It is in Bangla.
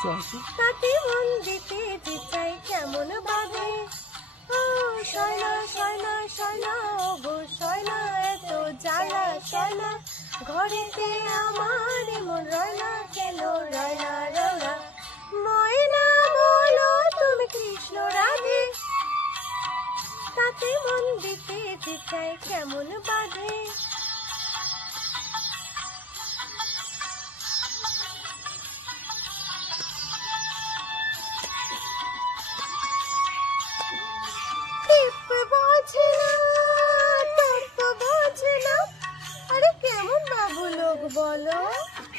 তাতে মন দিতে যে চাই কেমন বাদে। ও সয়না সয়না সয়না ও গো সয়না, এত জ্বালা সয়না, ঘরেতে আমার মন